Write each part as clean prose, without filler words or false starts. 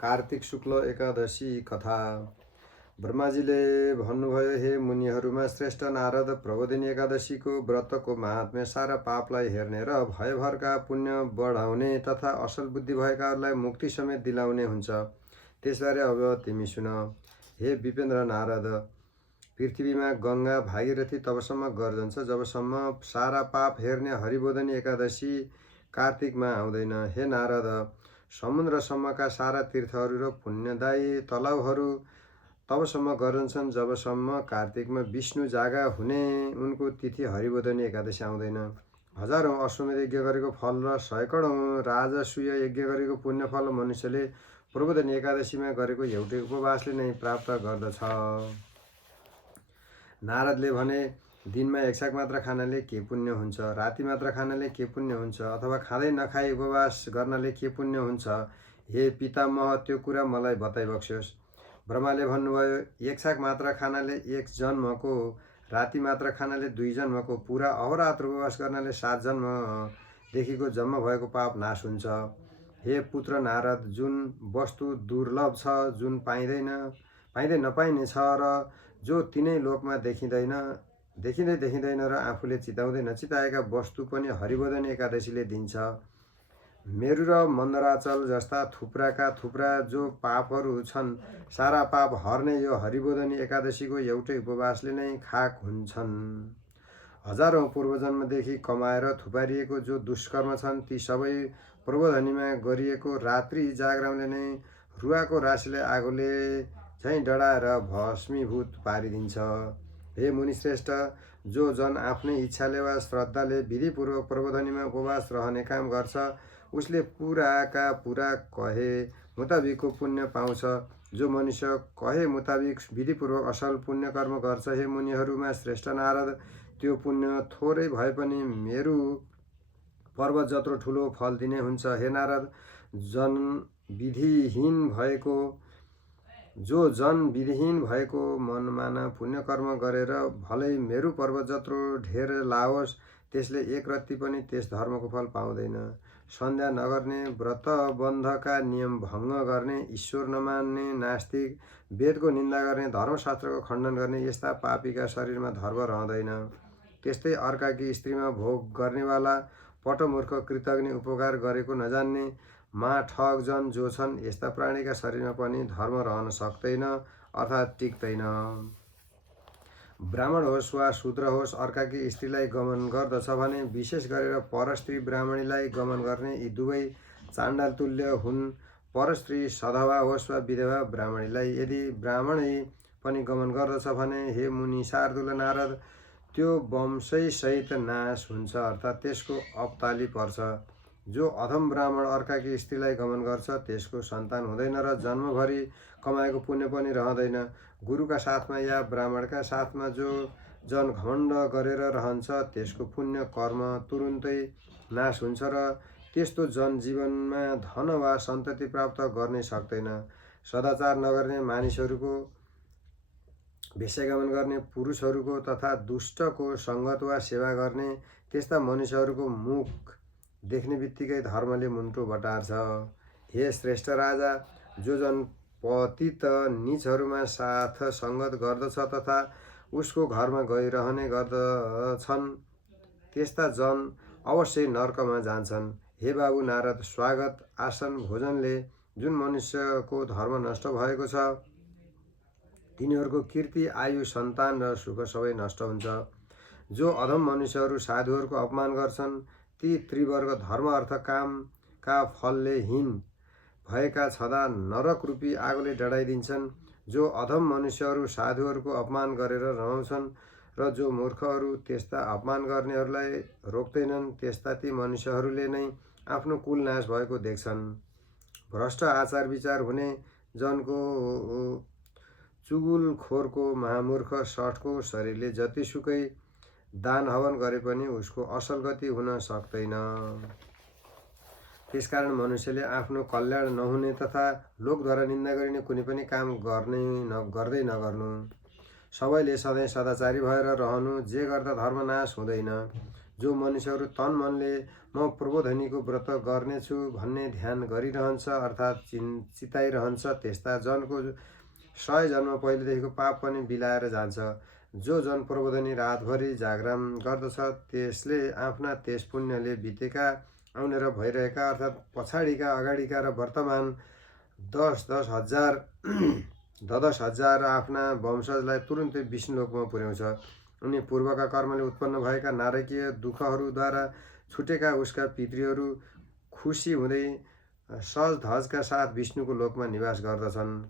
कार्तिक शुक्ल एकादशी कथा। ब्रह्माजीले भन्नुभयो, हे मुनिहरूमा श्रेष्ठ नारद, प्रबोधिनी एकादशीको व्रतको महात्म्य सारा पापलाई हेर्ने र भयभरका पुण्य बढाउने तथा असल बुद्धि भएकाहरूलाई मुक्ति समेत दिलाउने हुन्छ। त्यसबारे अब तिमी सुन। हे विपेन्द्र नारद, पृथ्वीमा गङ्गा भागीरथी तबसम्म गर्जन्छ जबसम्म सारा पाप हेर्ने हरिबोधनी एकादशी कार्तिकमा आउँदैन। हे नारद, समुद्रसम्मका सारा तीर्थहरू र पुण्यदायी तलाउहरू तबसम्म गर्छन् जबसम्म कार्तिकमा विष्णु जागा हुने उनको तिथि हरिबोधनी एकादशी आउँदैन। हजारौँ अश्वमेध यज्ञ गरेको फल र सैकडौँ राजसूय यज्ञ गरेको पुण्यफल मनुष्यले प्रबोधनी एकादशीमा गरेको एउटै उपवासले नै प्राप्त गर्दछ। नारदले भने, दिनमा एक छाक मात्र खानाले के पुण्य हुन्छ, राति मात्र खानाले के पुण्य हुन्छ, अथवा खाँदै नखाई उपवास गर्नाले के पुण्य हुन्छ? हे पितामह, त्यो कुरा मलाई बताइबक्स्योस्। ब्रह्माले भन्नुभयो, एक छाक मात्र खानाले 1 जन्मको, राति मात्र खानाले 2 जन्मको, पुरा अहोरात्र उपवास गर्नाले 7 जन्मदेखिको जन्म भएको पाप नाश हुन्छ। हे पुत्र नारद, जुन वस्तु दुर्लभ छ, जुन पाइँदै नपाइने छ र जो तिनै लोकमा देखिँदैन र आफूले चिताउँदै नचिताएका वस्तु पनि हरिबोधनी एकादशीले दिन्छ। मेरु र मन्दराचल जस्ता थुप्राका थुप्रा जो पापहरू छन्, सारा पाप हर्ने यो हरिबोधनी एकादशीको एउटै उपवासले नै खाक हुन्छन्। हजारौँ पूर्वजन्मदेखि कमाएर थुपारिएको जो दुष्कर्म छन्, ती सबै प्रबोधनीमा गरिएको रात्रि जागरामले नै रुवाको राशिलाई आगोले झैँ डढाएर भस्मीभूत पारिदिन्छ। हे मुनिश्रेष्ठ, जो जन आफ्नै इच्छाले वा श्रद्धाले विधिपूर्वक प्रबोधनीमा उपवास रहने काम गर्छ, उसले पुराका पुरा कहे मुताबिकको पुण्य पाउँछ। जो मनुष्य कहे मुताबिक विधिपूर्वक असल पुण्य कर्म गर्छ, हे मुनिहरूमा श्रेष्ठ नारद, त्यो पुण्य थोरै भए पनि मेरु पर्वत जत्रो ठुलो फल दिने हुन्छ। हे नारद, जन विधिहीन भएको मनमाना पुण्यकर्म गरेर भलै मेरु पर्वत जत्रो ढेर लाओस्, त्यसले एक रत्ती पनि त्यस धर्मको फल पाउँदैन। सन्ध्या नगर्ने, व्रतबन्धका नियम भङ्ग गर्ने, ईश्वर नमान्ने, नास्तिक, वेदको निन्दा गर्ने, धर्मशास्त्रको खण्डन गर्ने, यस्ता पापीका शरीरमा धर्म रहँदैन। त्यस्तै अर्काकी स्त्रीमा भोग गर्नेवाला, पटमूर्ख, कृतज्ञ, उपकार गरेको नजान्ने, ठग जन जो छन्, यस्ता प्राणीका शरीरमा पनि धर्म रहन सक्दैन, अर्थात् टिक्दैन। ब्राह्मण होस् वा शूद्र होस्, अर्काकी स्त्रीलाई गमन गर्दछ भने विशेष गरेर परस्त्री ब्राह्मणीलाई गमन गर्ने यी दुवै चाण्डाल तुल्य हुन्। परस्त्री सधवा होस् वा विधवा ब्राह्मणीलाई यदि ब्राह्मणै पनि गमन गर्दछ भने, हे मुनि शार्दूल नारद, त्यो वंशैसहित नाश हुन्छ, अर्थात् त्यसको अपताली पर्छ। जो अधम ब्राह्मण अर्काकी स्त्रीलाई गमन गर्छ, त्यसको सन्तान हुँदैन र जन्मभरि कमाएको पुण्य पनि रहँदैन। गुरुका साथमा या ब्राह्मणका साथमा जो जन घमण्ड गरेर रहन्छ, त्यसको पुण्य कर्म तुरुन्तै नाश हुन्छ र त्यस्तो जन जीवनमा धन वा सन्तति प्राप्त गर्नै सक्दैन। सदाचार नगर्ने मानिसहरूको, वेश्यागमन गर्ने पुरुषहरूको तथा दुष्टको सङ्गत वा सेवा गर्ने त्यस्ता मनुष्यहरूको मुख देख्ने बित्तिकै धर्मले मुन्टो बटार्छ। हे श्रेष्ठ राजा, जो जन पतित नीचहरूमा साथ सङ्गत गर्दछ तथा उसको घरमा गइरहने गर्दछन्, त्यस्ता जन अवश्य नर्कमा जान्छन्। हे बाबु नारद, स्वागत आसन भोजनले जुन मनुष्यको धर्म नष्ट भएको छ, तिनीहरूको कीर्ति, आयु, सन्तान र सुख सबै नष्ट हुन्छ। जो अधम मनुष्यहरू साधुहरूको अपमान गर्छन्, ती त्रिवर्ग धर्म अर्थ कामका फलले हीन भएका छँदा नरक रूपी आगोले डढाइदिन्छन्। जो अधम मनुष्यहरू साधुहरूको अपमान गरेर रमाउँछन् र जो मूर्खहरू त्यस्ता अपमान गर्नेहरूलाई रोक्दैनन्, त्यस्ता ती मनुष्यहरूले नै आफ्नो कुल नाश भएको देख्छन्। भ्रष्ट आचार विचार हुने जनको, चुगुलखोरको, महामूर्ख, शठको शरीरले जतिसुकै दान हवन गरे पनि उसको असल गति हुन सक्दैन। त्यसकारण मनुष्यले आफ्नो कल्याण नहुने तथा लोकद्वारा निन्दा गरिने कुनै पनि काम गर्दै नगर्नु। सबैले सधैँ सदाचारी भएर रहनु, जे गर्दा धर्म नाश हुँदैन। जो मनुष्यहरू तन मनले म प्रबोधिनीको व्रत गर्नेछु भन्ने ध्यान गरिरहन्छ अर्थात् चिताइरहन्छ, त्यस्ता जनको 100 जन्म पहिलेदेखिको पाप पनि बिलाएर जान्छ। जो जन प्रबोधिनी रातभरि जागरण गर्दछ त्यसले आफ्ना त्यस पुण्यले बितेका आउने र भइरहेका अर्थात् पछाडिका अगाडिका र वर्तमान 10 हजार आफ्ना वंशजलाई तुरुन्तै विष्णुलोकमा पुर्याउँछ। उनी पूर्वका कर्मले उत्पन्न भएका नारकीय दुःखहरूद्वारा छुटेका उसका पितृहरू खुसी हुँदै सज धजका साथ विष्णुको लोकमा निवास गर्दछन्।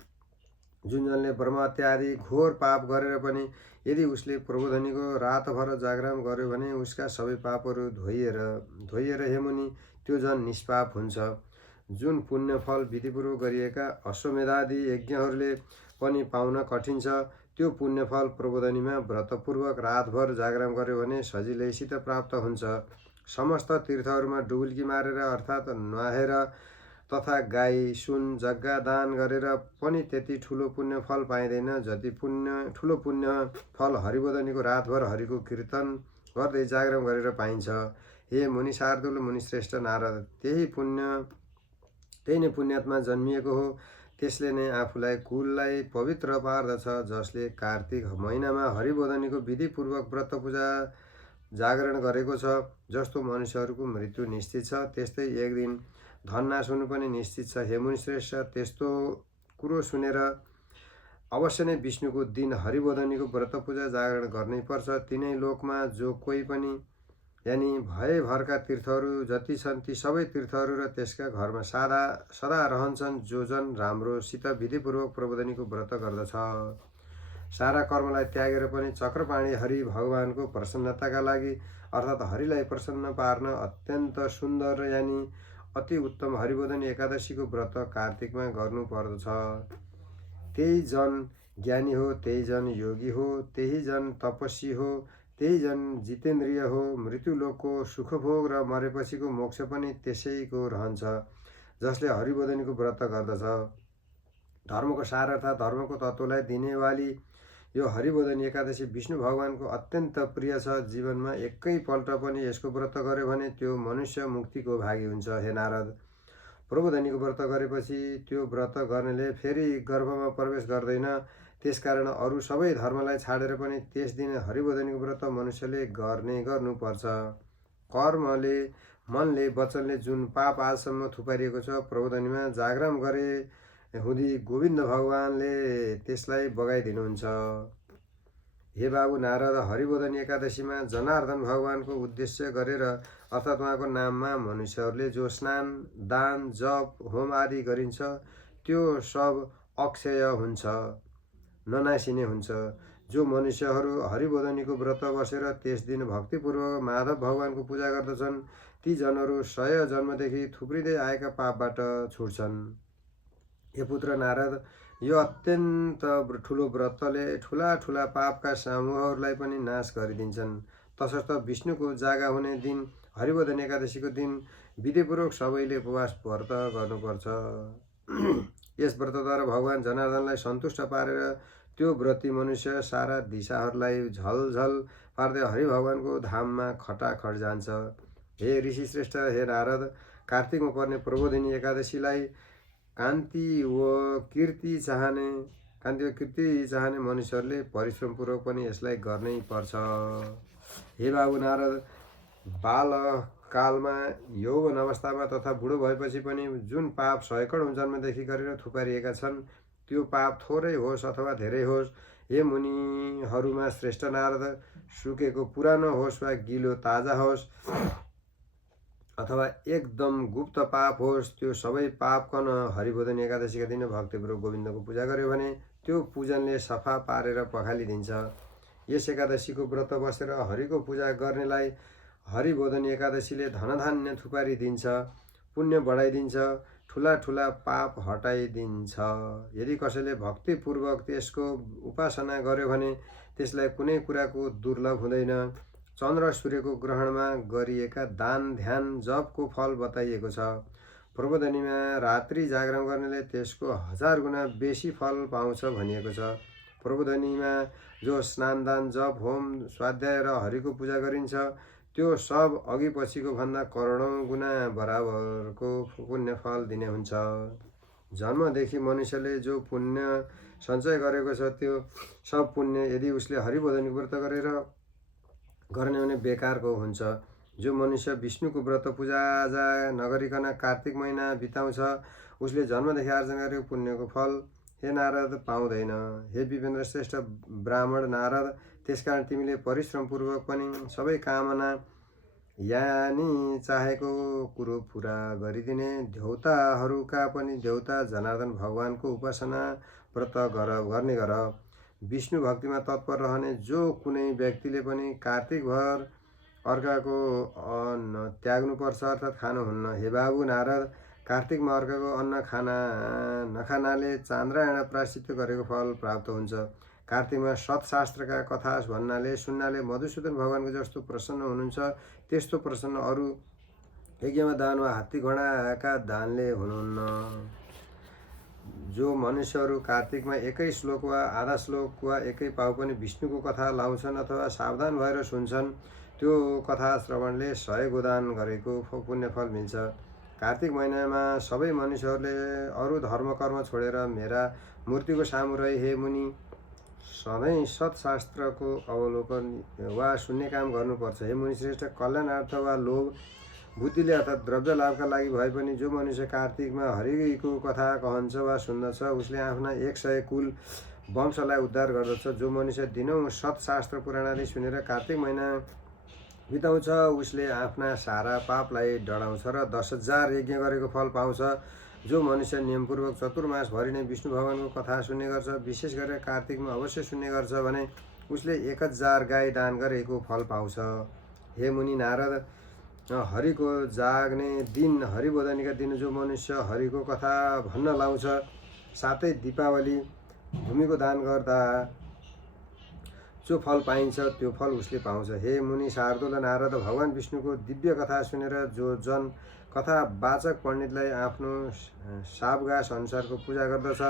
जुन जनले ब्रह्महत्या आदि घोर पाप गरेर पनि यदि उसले प्रबोधिनीको रातभर जागरण गर्यो भने उसका सबै पापहरू धोइएर हे मुनि त्यो जन निष्पाप हुन्छ। जुन पुण्य फल विधिपूर्वक गरिएका अश्वमेधादि यज्ञहरूले पनि पाउन कठिन छ, त्यो पुण्य फल प्रबोधिनीमा व्रतपूर्वक रातभर जागरण गर्यो भने सजिलैसित प्राप्त हुन्छ। समस्त तीर्थहरूमा डुबुल्की मारेर अर्थात् नुहाएर तथा गाई सुन जग्गा दान गरेर पनि त्यति ठुलो पुण्य फल पाइँदैन जति ठुलो पुण्य फल हरिबोधिनीको रातभर हरिको कीर्तन गर्दै जागरण गरेर पाइन्छ। हे मुनि शार्दूल, मुनिश्रेष्ठ नारद, त्यही नै पुण्यात्मा जन्मिएको हो। त्यसले नै आफूलाई कुललाई पवित्र पार्दछ। जसले कार्तिक महिनामा हरिबोधिनीको विधिपूर्वक व्रत पूजा जागरण गरेको छ, जस्तो मनुष्यहरूको मृत्यु निश्चित छ, त्यस्तै एक दिन धन नाश हुनु पनि निश्चित छ। हे मुनिश्रेष्ठ, त्यस्तो कुरो सुनेर अवश्य नै विष्णुको दिन हरिबोधिनीको व्रत पूजा जागरण गर्नै पर्छ। तिनै लोकमा जो कोही पनि यानि भयभरका तीर्थहरू जति छन् ती सबै तीर्थहरू र त्यसका घरमा सदा रहन्छन्। जो जन राम्रोसित विधिपूर्वक प्रबोधिनीको व्रत गर्दछ, सारा कर्मलाई त्यागेर पनि चक्रपाणी हरि भगवानको प्रसन्नताका लागि अर्थात् हरिलाई प्रसन्न पार्न अत्यन्त सुन्दर यानि अति उत्तम हरिबोधिनी एकादशीको व्रत कार्तिकमा गर्नु पर्दछ। त्यही जन ज्ञानी हो, त्यही जन योगी हो, त्यही जन तपस्वी हो, त्यही जन जितेन्द्रिय हो। मृत्युलोकको सुखभोग र मरेपछिको मोक्ष पनि त्यसैको रहन्छ जसले हरिबोधिनीको व्रत गर्दछ। धर्मको सार अर्थात् धर्मको तत्त्वलाई दिनेवाली यो हरिबोधिनी एकादशी विष्णु भगवानको अत्यन्त प्रिय छ। जीवनमा एकैपल्ट पनि यसको व्रत गर्यो भने त्यो मनुष्य मुक्तिको भागी हुन्छ। हे नारद, प्रबोधिनीको व्रत गरेपछि त्यो व्रत गर्नेले फेरि गर्भमा प्रवेश गर्दैन। त्यसकारण अरू सबै धर्मलाई छाडेर पनि त्यस दिन हरिबोधिनीको व्रत मनुष्यले गर्नुपर्छ। कर्मले मनले वचनले जुन पाप आजसम्म थुपारिएको छ, प्रबोधिनीमा जागरण गरे हुँदी गोविन्द भगवानले त्यसलाई बगाइदिनुहुन्छ। हे बाबु नारद, हरिबोधिनी एकादशीमा जनार्दन भगवानको उद्देश्य गरेर अर्थात् उहाँको नाममा मनुष्यहरूले जो स्नान दान जप होम आदि गरिन्छ त्यो सब अक्षय हुन्छ, ननासिने हुन्छ। जो मनुष्यहरू हरिबोधिनीको व्रत बसेर त्यस दिन भक्तिपूर्वक माधव भगवानको पूजा गर्दछन् ती जनहरू 100 जन्मदेखि थुप्रिँदै आएका पापबाट छुट्छन्। हे पुत्र नारद, यो अत्यन्त ठुलो व्रतले ठुला ठुला पापका समूहहरूलाई पनि नाश गरिदिन्छन्। तसर्थ विष्णुको जागा हुने दिन हरिबोधिनी एकादशीको दिन विधिपूर्वक सबैले उपवास व्रत गर्नुपर्छ। यस व्रतद्वारा भगवान जनार्दनलाई सन्तुष्ट पारेर त्यो व्रती मनुष्य सारा दिशाहरूलाई झलझल पार्दै हरि भगवानको धाममा खटाखट जान्छ। हे ऋषि श्रेष्ठ, हे नारद, कार्तिकमा पर्ने प्रबोधिनी एकादशीलाई कान्ति व कीर्ति चाहने मनुष्यहरूले परिश्रमपूर्वक पनि यसलाई गर्नै पर्छ। हे बाबु नारद, बालकालमा यौवन अवस्थामा तथा बुढो भएपछि पनि जुन पाप सयकौं जन्मदेखि गरेर थुपारिएका छन् त्यो पाप थोरै होस् अथवा धेरै होस्, हे मुनिहरूमा श्रेष्ठ नारद, सुकेको पुरानो होस् वा गिलो ताजा होस् अथवा एकदम गुप्त पाप होस्, त्यो सबै पापकन हरिबोधिनी एकादशीका दिन भक्तिपूर्वक गोविन्दको पूजा गर्यो भने त्यो पूजनले सफा पारेर पखालिदिन्छ। यस एकादशीको व्रत बसेर हरिको पूजा गर्नेलाई हरिबोधिनी एकादशीले धनधान्य थुपारिदिन्छ, पुण्य बढाइदिन्छ, ठुला ठुला पाप हटाइदिन्छ। यदि कसैले भक्तिपूर्वक त्यसको उपासना गर्यो भने त्यसलाई कुनै कुराको दुर्लभ हुँदैन। चन्द्र सूर्यको ग्रहणमा गरिएका दान ध्यान जपको फल बताइएको छ। प्रबोधिनीमा रात्रि जागरण गर्नेले त्यसको 1000 गुणा बेसी फल पाउँछ भनिएको छ। प्रबोधिनीमा जो स्नान दान जप होम स्वाध्याय र हरिको पूजा गरिन्छ त्यो सब अघि पछिको भन्दा करोडौँ गुणा बराबरको पुण्य फल दिने हुन्छ। जन्मदेखि मनुष्यले जो पुण्य सञ्चय गरेको छ त्यो सब पुण्य यदि उसले हरिबोधनीको व्रत गरेर गर्ने भने बेकारको हुन्छ। जो मनुष्य विष्णुको व्रत पूजाआजा नगरिकन कार्तिक महिना बिताउँछ उसले जन्मदेखि आर्जन गरेको पुण्यको फल हे नारद पाउँदैन। हे विपेन्द्र श्रेष्ठ ब्राह्मण नारद, त्यसकारण तिमीले परिश्रमपूर्वक पनि सबै कामना यानी चाहेको कुरो पुरा गरिदिने देवताहरूका पनि देवता जनार्दन भगवानको उपासना व्रत गर्ने गर। विष्णु भक्तिमा तत्पर रहने जो कुनै व्यक्तिले पनि कार्तिक भर अर्काको अन्न त्याग्नुपर्छ अर्थात् खानुहुन्न। हे बाबु नारद, कार्तिकमा अर्काको अन्न नखानाले चान्द्रायण प्रायश्चित गरेको फल प्राप्त हुन्छ। कार्तिकमा सत्शास्त्रका कथा भन्नाले सुन्नाले मधुसूदन भगवानको जस्तो प्रसन्न हुनुहुन्छ त्यस्तो प्रसन्न अरू यज्ञमा दान वा हात्ती घोडाका दानले हुनुहुन्न। जो मनुष्यहरू कार्तिकमा एकै श्लोक वा आधा श्लोक वा एकै पाउ पनि विष्णुको कथा लाउँछन् अथवा सावधान भएर सुन्छन् त्यो कथा श्रवणले 100 गोदान गरेको पुण्यफल मिल्छ। कार्तिक महिनामा सबै मनुष्यहरूले अरू धर्म कर्म छोडेर मेरा मूर्तिको सामु रही हे मुनि सधैँ सत्शास्त्रको अवलोकन वा सुन्ने काम गर्नुपर्छ। हे मुनि श्रेष्ठ, कल्याणार्थ वा लोभ बुद्धिले अर्थात् द्रव्य लाभका लागि भए पनि जो मनुष्य कार्तिकमा हरिको कथा कहन्छ वा सुन्दछ उसले आफ्ना 100 कुल वंशलाई उद्धार गर्दछ। जो मनुष्य दिनौँ सत्शास्त्र पुराण आदि सुनेर कार्तिक महिना बिताउँछ उसले आफ्ना सारा पापलाई डढाउँछ र 10,000 यज्ञ गरेको फल पाउँछ। जो मनुष्य नियमपूर्वक चतुर्मास भरि नै विष्णु भगवानको कथा सुन्ने गर्छ, विशेष गरेर कार्तिकमा अवश्य सुन्ने गर्छ भने उसले 1000 गाई दान गरेको फल पाउँछ। हे मुनि नारद, हरिको जाग्ने दिन हरिबोधनीका दिन जो मनुष्य हरिको कथा भन्न लाउँछ साथै दीपावली भूमिको दान गर्दा जो फल पाइन्छ त्यो फल उसले पाउँछ। हे मुनि शार्दूल नारद, भगवान विष्णुको दिव्य कथा सुनेर जो जन कथा वाचक पण्डितलाई आफ्नो सावगास अनुसारको पूजा गर्दछ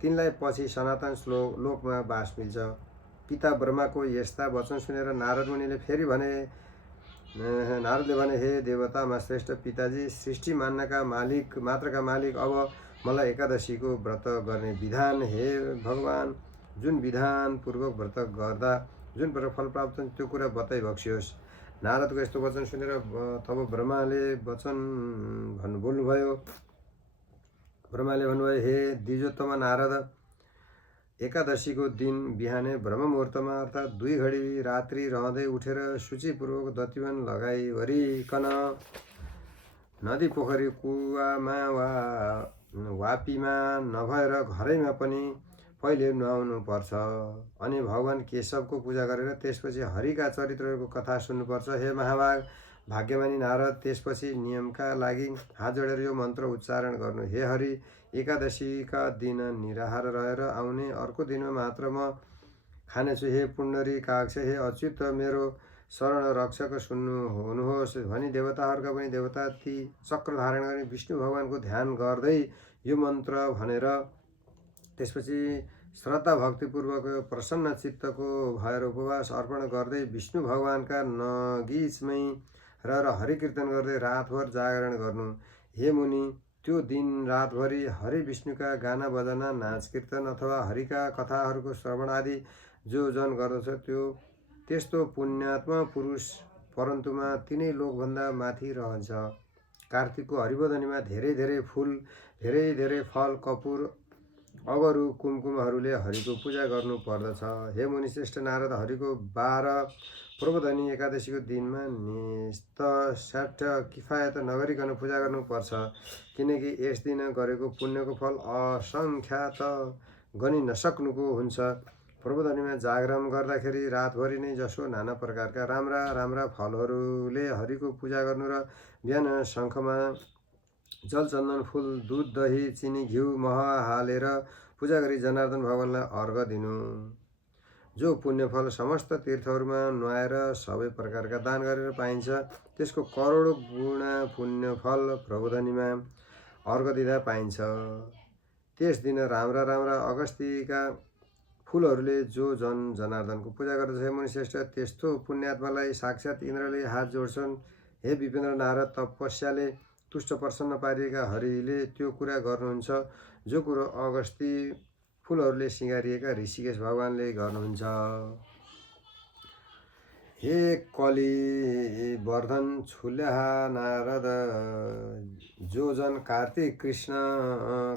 तिनलाई पछि सनातन लोकमा बास मिल्छ। पिता ब्रह्माको यस्ता वचन सुनेर नारद मुनिले फेरि नारदले भने, हे देवतामा श्रेष्ठ पिताजी, सृष्टि मात्रका मालिक अब मलाई एकादशीको व्रत गर्ने विधान हे भगवान, जुन विधान पूर्वक व्रत गर्दा जुन प्रकार फल प्राप्त हुन्छ त्यो कुरा बताइ बक्सियोस्। नारदको यस्तो वचन सुनेर तब ब्रह्माले बोल्नुभयो। ब्रह्माले भन्नुभयो, हे द्विजोत्तम नारद, एकादशीको दिन बिहानै ब्रह्म मुहुर्तमा अर्थात् 2 घडी रात्रि रहँदै उठेर शुचिपूर्वक दतिवन लगाइवरिकन नदी पोखरी कुवामा वा वापीमा नभएर घरैमा पनि पहिले नुहाउनु पर्छ अनि भगवान केशवको पूजा गरेर त्यसपछि हरिका चरित्रहरूको कथा सुन्नुपर्छ। हे महाभाग भाग्यमानी नारद, त्यसपछि नियमका लागि हात जोडेर यो मन्त्र उच्चारण गर्नु। हे हरि, एकादशीका दिन निराहार रहेर आउने अर्को दिनमा मात्र म खानेछु। हे पुण्डरीकाक्ष, हे अच्युत, मेरो शरण रक्षक सुन्नु हुनुहोस् भनी देवताहरूका पनि देवता ती चक्र धारण गर्ने विष्णु भगवानको ध्यान गर्दै यो मन्त्र भनेर त्यसपछि श्रद्धा भक्तिपूर्वक प्रसन्न चित्तको भएर उपवास अर्पण गर्दै विष्णु भगवानका नगिचमै र हरिकीर्तन गर्दै रातभर जागरण गर्नु। हे मुनि, त्यो दिन रातभरि हरि विष्णुका गाना बजना नाच कीर्तन अथवा हरिका कथाहरूको श्रवण आदि जो जन गर्दछ त्यस्तो पुण्यात्मा पुरुष परन्तुमा 3 लोकभन्दा माथि रहन्छ। कार्तिकको हरिबोधनीमा धेरै फूल, धेरै फल, कपुर, अगरु, कुमकुमहरूले हरिको पूजा गर्नु पर्दछ। हे मुनि श्रेष्ठ नारद, हरिको 12 प्रबोधनी एकादशीको दिनमा निस्तस्याट किफायत नगरिकन पूजा गर्नुपर्छ, किनकि यस दिन गरेको पुण्यको फल असङ्ख्यात गनि नसक्नुको हुन्छ। प्रबोधनीमा जागरण गर्दाखेरि रातभरि नै जसो नाना प्रकारका राम्रा फलहरूले हरिको पूजा गर्नु र बिहान शङ्खमा जल, चन्दन, फूल, दूध, दही, चिनी, घिउ, मह हालेर पूजा गरी जनार्दन भगवानलाई अर्घ दिनु। जो पुण्यफल समस्त तीर्थहरूमा नुहाएर सबै प्रकारका दान गरेर पाइन्छ त्यसको करोडौं गुणा पुण्यफल प्रबोधनीमा अर्घ दिँदा पाइन्छ। त्यस दिन राम्रा अगस्तीका फुलहरूले जो जनार्दनको पूजा गर्दछ। हे मुनिश्रेष्ठ, त्यस्तो पुण्यात्मालाई साक्षात् इन्द्रले हात जोड्छन्। हे विपेन्द्र नारद, तपस्याले तुष्ट प्रसन्न पारिएका हरिले त्यो कुरा गर्नुहुन्छ जो कुरो अगस्ती फुलहरूले सिँगारिएका ऋषिकेश भगवानले गर्नुहुन्छ। हे कली वर्धन छुल्याहा नारद, जो जन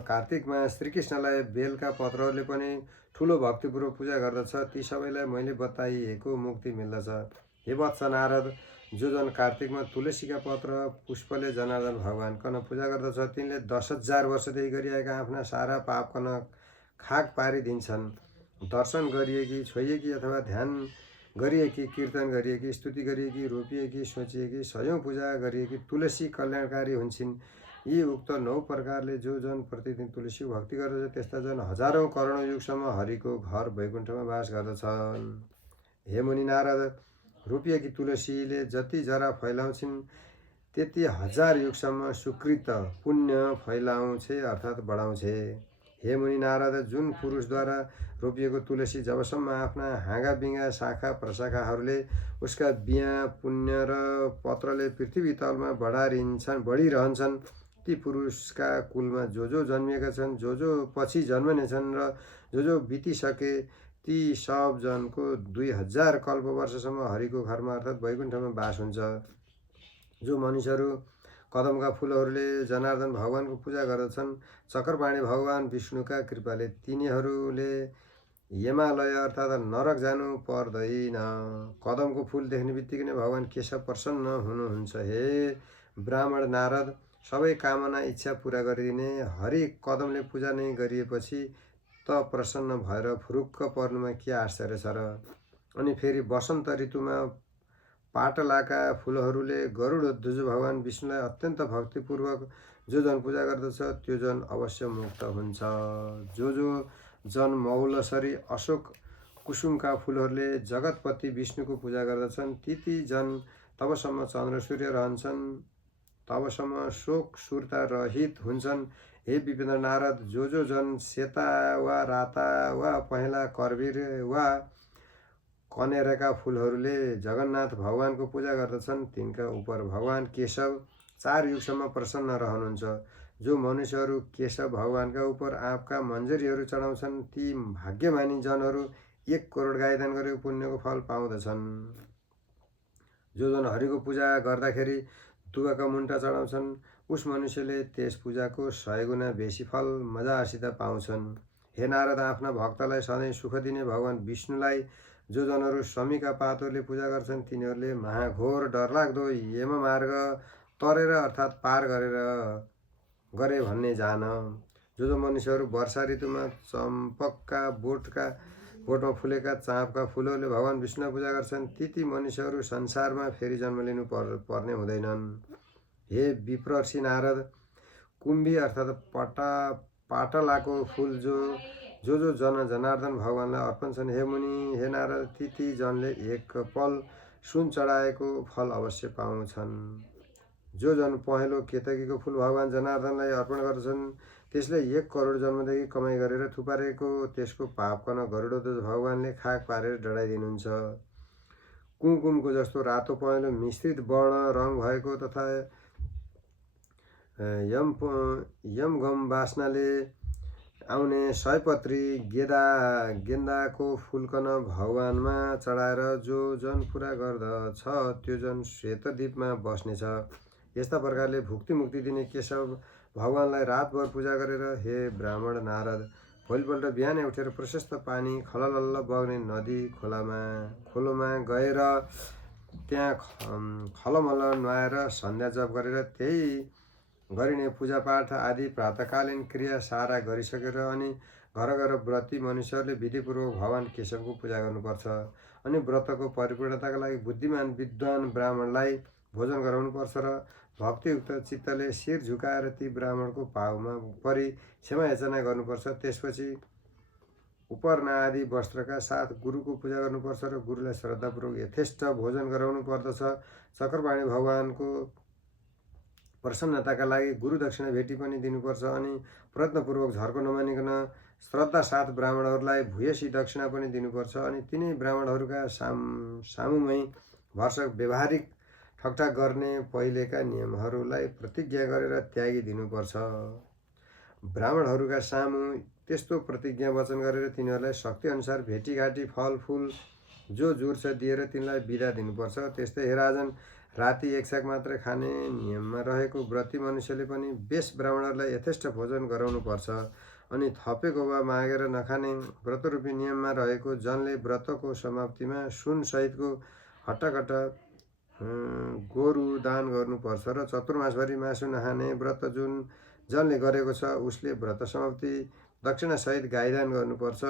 कार्तिकमा श्रीकृष्णलाई बेलका पत्रहरूले पनि ठुलो भक्तिपूर्वक पूजा गर्दछ, ती सबैलाई मैले बताइएको मुक्ति मिल्दछ। हे वत्स नारद, जो जन कार्तिकमा तुलसीका पत्र पुष्पले जनार्दन भगवानकन पूजा गर्दछ, तिनले 10,000 वर्षदेखि गरिआएका आफ्ना सारा पापकन खाक पारिदिन्छन्। दर्शन गरिएकी, छोइएकी अथवा ध्यान गरिएकी, कीर्तन गरिएकी, स्तुति गरिएकी, रोपिएकी, सोचिएकी, सयौं पूजा गरिएकी तुलसी कल्याणकारी हुन्छन्। यी उक्त 9 प्रकारले जो जन प्रतिदिन तुलसीको भक्ति गर्दछ, त्यस्ता जन हजारौं करोडौं युगसम्म हरिको घर वैकुण्ठमा वास गर्दछन्। हे मुनि नारद, रोपिएकी तुलसीले जति जरा फैलाउँछिन्, त्यति 1000 युगसम्म सुकृत पुण्य फैलाउँछे अर्थात् बढाउँछे। हे मुनि नारद, जुन पुरुषद्वारा रोपिएको तुलसी जबसम्म आफ्ना हाँगा बिँगा शाखा प्रशाखाहरूले उसका बिया पुण्य र पत्रले पृथ्वी तलमा बढिरहन्छन्, ती पुरुषका कुलमा जो जन्मिएका छन्, जो पछि जन्मनेछन् र जो बितिसके, ती सब जनको 2000 कल्प वर्षसम्म हरिको घरमा अर्थात् वैकुण्ठमा वास हुन्छ। जो मनुष्यहरू कदमका फुलहरूले जनार्दन भगवानको पूजा गर्दछन्, चक्रपाणी भगवान विष्णुका कृपाले तिनीहरूले हिमालय अर्थात् नरक जानु पर्दैन। कदमको फुल देख्ने बित्तिकै नै भगवान केशव प्रसन्न हुनुहुन्छ। हे ब्राह्मण नारद, सबै कामना इच्छा पूरा गरिदिने हरि कदमले पूजा नै गरिएपछि त प्रसन्न भएर फुरुक्क पर्नुमा के आश्चर्य छ र। अनि फेरि वसन्त ऋतुमा पाटलाका फुलहरूले गरुडध्वज भगवान विष्णुलाई अत्यन्त भक्तिपूर्वक जो जन पूजा गर्दछ, त्यो जन अवश्य मुक्त हुन्छ। जो जन मौलसरी अशोक कुसुमका फुलहरूले जगतपति विष्णुको पूजा गर्दछन्, ती जन तबसम्म चन्द्र सूर्य रहन्छन्, तबसम्म शोक सुरता रहित हुन्छन्। हे विपेन्द्र नारद, जो जन सेता वा राता वा पहेँला करवीर वा कनेरका फुलहरूले जगन्नाथ भगवानको पूजा गर्दछन्, तिनका उपर भगवान केशव 4 युगसम्म प्रसन्न रहनुहुन्छ। जो मनुष्यहरू केशव भगवानका उपर आँपका मञ्जरीहरू चढाउँछन्, ती भाग्यमानी जनहरू 1 करोड गाईदान गरेको पुण्यको फल पाउँदछन्। जो जन हरिको पूजा गर्दाखेरि दुवाका मुन्टा चढाउँछन्, उस मनुष्यले त्यस पूजाको 100 गुणा बेसी फल मजासित पाउँछन्। हे नारद, आफ्ना भक्तलाई सधैँ सुख दिने भगवान विष्णुलाई जो जनहरू शमीका पातहरूले पूजा गर्छन्, तिनीहरूले महाघोर डरलाग्दो यममार्ग तरेर अर्थात् पार गरे भन्ने जान। जो मनुष्यहरू वर्षा ऋतुमा चम्पकका बोटमा फुलेका चाँपका फुलहरूले भगवान विष्णुलाई पूजा गर्छन्, ती मनुष्यहरू संसारमा फेरि जन्म लिनु पर्ने हुँदैनन्। हे विप्रर्षि नारद, कुम्भी अर्थात् पाटलाको फुल जो जनार्दन भगवानलाई अर्पण छन्, हे मुनि हे नारद, ती जनले 1 पल सुन चढाएको फल अवश्य पाउँछन्। जो जन पहेँलो केतकीको फुल भगवान जनार्दनलाई अर्पण गर्दछन्, त्यसले 1 करोड जन्मदेखि कमाइ गरेर थुपारेको त्यसको पापकन गरुडध्वज भगवानले खाक पारेर डढाइदिनुहुन्छ। कुमकुमको जस्तो रातो पहेँलो मिश्रित वर्ण रङ भएको तथा यमगम वासनाले आउने सयपत्री गेन्दाको फुलकन भगवानमा चढाएर जो जन पूरा गर्दछ, त्यो जन श्वेतद्वीपमा बस्नेछ। यस्ता प्रकारले भुक्ति मुक्ति दिने केशव भगवानलाई रातभर पूजा गरेर हे ब्राह्मण नारद, भोलिपल्ट बिहानै उठेर प्रशस्त पानी खललल्ल बग्ने नदी खोलोमा गएर त्यहाँ खलमल नुहाएर सन्ध्या जप गरेर त्यही गरिने पूजापाठ आदि प्रातकालीन क्रिया सारा गरिसकेर अनि घर व्रती मनुष्यहरूले विधिपूर्वक भगवान केशवको पूजा गर्नुपर्छ। अनि व्रतको परिपूर्णताका लागि बुद्धिमान विद्वान ब्राह्मणलाई भोजन गराउनुपर्छ र भक्तियुक्त चित्तले शिर झुकाएर ती ब्राह्मणको पाउमा परि क्षमा याचना गर्नुपर्छ। त्यसपछि उपर्ण आदि वस्त्रका साथ गुरुको पूजा गर्नुपर्छ र गुरुलाई श्रद्धापूर्वक यथेष्ट भोजन गराउनु पर्दछ। चक्रपाणी भगवानको प्रसन्नताका लागि गुरु दक्षिणा भेटी पनि दिनुपर्छ। अनि प्रयत्नपूर्वक झर्को नमानिकन श्रद्धा साथ ब्राह्मणहरूलाई भूयसी दक्षिणा पनि दिनुपर्छ अनि तिनै ब्राह्मणहरूका सामुमै भरसक व्यवहारिक ठकठाक गर्ने पहिलेका नियमहरूलाई प्रतिज्ञा गरेर त्यागिदिनुपर्छ। ब्राह्मणहरूका सामु त्यस्तो प्रतिज्ञा वचन गरेर तिनीहरूलाई शक्तिअनुसार भेटीघाटी फलफुल जो जुर्छ दिएर तिनलाई बिदा दिनुपर्छ। त्यस्तै हे राजन, राति एक छाक मात्र खाने नियममा रहेको व्रती मनुष्यले पनि बेस ब्राह्मणहरूलाई यथेष्ट भोजन गराउनुपर्छ। अनि थपेको वा मागेर नखाने व्रतरूपी नियममा रहेको जनले व्रतको समाप्तिमा सुनसहितको हट्टाकट्ट गोरु दान गर्नुपर्छ र चतुर्मासभरि मासु नखाने व्रत जुन जनले गरेको छ उसले व्रत समाप्ति दक्षिणासहित गाईदान गर्नुपर्छ।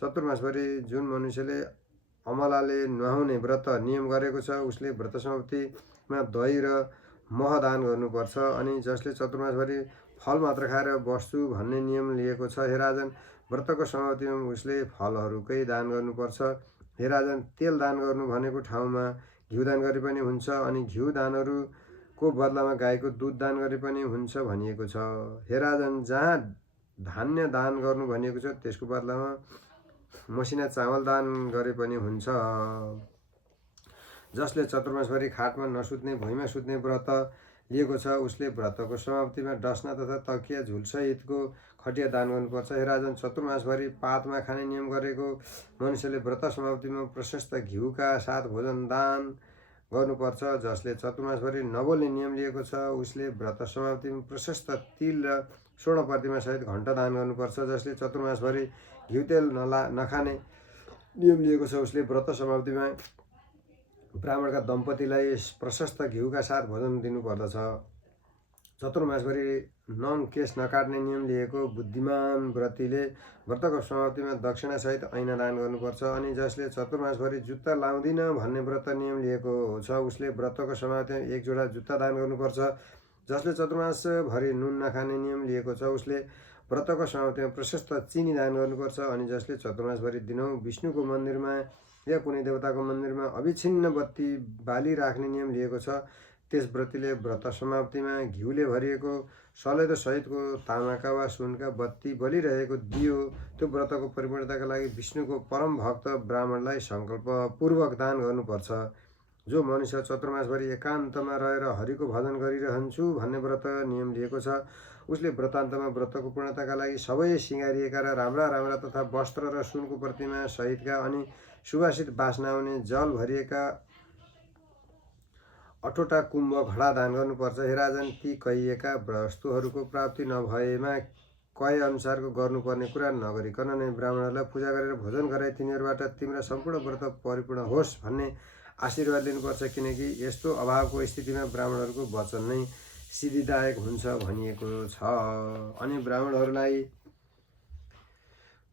चतुर्मासभरि जुन मनुष्यले अमलाले नुहाउने व्रत नियम गरेको छ उसले व्रत समाप्तिमा दही र मह दान गर्नुपर्छ। अनि जसले चतुर्मासभरि फल मात्र खाएर बस्छु भन्ने नियम लिएको छ, हे राजन, व्रतको समाप्तिमा उसले फलहरूकै दान गर्नुपर्छ। हे राजन, तेल दान गर्नु भनेको ठाउँमा घिउ दान गरे पनि हुन्छ अनि घिउ दानहरूको बदलामा गाईको दुध दान गरे पनि हुन्छ भनिएको छ। हे राजन, जहाँ धान्य दान गर्नु भनिएको छ त्यसको बदलामा मसिना चामल दान गरे पनि हुन्छ। जसले चतुर्मासभरि खाटमा नसुत्ने भुइँमा सुत्ने व्रत लिएको छ उसले व्रतको समाप्तिमा डसना तथा तकिया झुलसहितको खटिया दान गर्नुपर्छ। हे राजन, चतुर्मासभरि पातमा खाने नियम गरेको मनुष्यले व्रत समाप्तिमा प्रशस्त घिउका साथ भोजन दान गर्नुपर्छ। जसले चतुर्मासभरि नबोल्ने नियम लिएको छ उसले व्रत समाप्तिमा प्रशस्त तिल र स्वर्ण प्रतिमा सहित घण्टा दान गर्नुपर्छ। जसले चतुर्मासभरि घिउ तेल नखाने नियम लिएको छ उसले व्रत समाप्तिमा ब्राह्मणका दम्पतिलाई प्रशस्त घिउका साथ भोजन दिनुपर्दछ। चतुर्मासभरि नङ केश नकाट्ने नियम लिएको बुद्धिमान व्रतीले व्रतको समाप्तिमा दक्षिणासहित ऐना दान गर्नुपर्छ। अनि जसले चतुर्मासभरि जुत्ता लाउँदिन भन्ने व्रत नियम लिएको छ उसले व्रतको समाप्तिमा एक जोडा जुत्ता दान गर्नुपर्छ। जसले चतुर्मासभरि नुन नखाने नियम लिएको छ उसले व्रतको समाप्तिमा प्रशस्त चिनी दान गर्नुपर्छ। अनि जसले चतुर्मासभरि दिनौँ विष्णुको मन्दिरमा या कुनै देवताको मन्दिरमा अविच्छिन्न बत्ती बालिराख्ने नियम लिएको छ त्यस व्रतीले व्रत समाप्तिमा घिउले भरिएको सलेदो सहितको तामाका वा सुनका बत्ती बलिरहेको दियो त्यो व्रतको परिपूर्णताका लागि विष्णुको परम भक्त ब्राह्मणलाई सङ्कल्पपूर्वक दान गर्नुपर्छ। जो मनुष्य चतुर्मासभरि एकान्तमा रहेर हरिको भजन गरिरहन्छु भन्ने व्रत नियम लिएको छ उसले व्रतान्तमा व्रतको पूर्णताका लागि सबै सिँगारिएका र राम्रा राम्रा तथा वस्त्र र सुनको प्रतिमा सहितका अनि सुवासित बास्ना आउने जल भरिएका अठोटा कुम्भ घडा दान गर्नुपर्छ। हे राजन, ती कहिएका वस्तुहरूको प्राप्ति नभएमा कहे अनुसारको गर्नुपर्ने कुरा नगरिकन नै ब्राह्मणहरूलाई पूजा गरेर भोजन गराए तिनीहरूबाट तिम्रा सम्पूर्ण व्रत परिपूर्ण होस् भन्ने आशीर्वाद दिनुपर्छ। किनकि यस्तो अभावको स्थितिमा ब्राह्मणहरूको वचन नै सिद्धिदायक हुन्छ भनिएको छ। अनि ब्राह्मणहरूलाई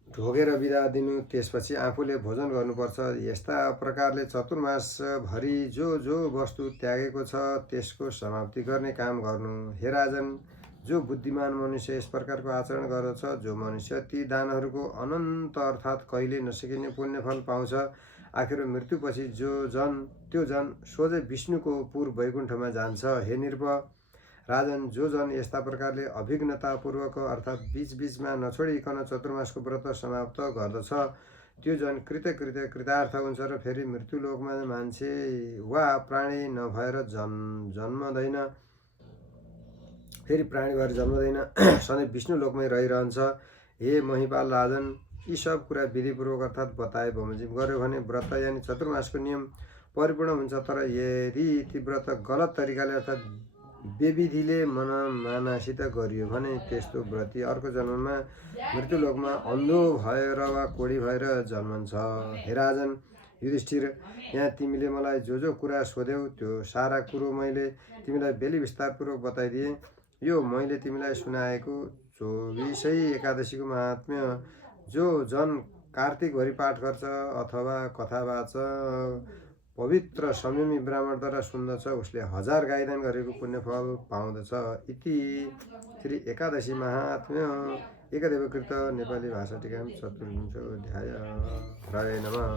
ढोगेर बिदा दिनु त्यसपछि आफूले भोजन गर्नुपर्छ। यस्ता प्रकारले चतुर्मासभरि जो वस्तु त्यागेको छ त्यसको समाप्ति गर्ने काम गर्नु। हे राजन, जो बुद्धिमान मनुष्य यस प्रकारको आचरण गर्दछ जो मनुष्य ती दानहरूको अनन्त अर्थात् कहिले नसकिने पुण्यफल पाउँछ आखिर मृत्युपछि त्यो जन सोझै विष्णुको पुर वैकुण्ठमा जान्छ। हे नृप राजन, जो जन यस्ता प्रकारले अभिज्ञतापूर्वक अर्थात् बीचबीचमा नछोडिकन चतुर्मासको व्रत समाप्त गर्दछ त्यो जन कृतार्थ हुन्छ र फेरि मृत्युलोकमा मान्छे वा प्राणी नभएर जन्मदैन सधैँ विष्णु लोकमै रहिरहन्छ। हे महिपाल राजन, यी सब कुरा विधिपूर्वक अर्थात् बताए बमोजिम गर्यो भने व्रत यानि चतुर्मासको नियम परिपूर्ण हुन्छ। तर यदि ती व्रत गलत तरिकाले अर्थात् बेविधिले मनमानासित गरियो भने त्यस्तो व्रती अर्को जन्ममा मृत्युलोकमा अन्धो भएर वा कोडी भएर जन्मन्छ। हे राजन युधिष्ठिर, यहाँ तिमीले मलाई जो कुरा सोध्यौ त्यो सारा कुरो मैले तिमीलाई बेली विस्तारपूर्वक बताइदिएँ। यो मैले तिमीलाई सुनाएको 24औं एकादशीको महात्म्य जो जन कार्तिकभरि पाठ गर्छ अथवा कथावाचक पवित्र संयमी ब्राह्मणद्वारा सुन्दछ उसले 1000 गाईदान गरेको पुण्यफल पाउँदछ। इति श्री एकादशी महात्म्य एकदेवकृत नेपाली भाषा टीका 24औं अध्याय। हरे नमः।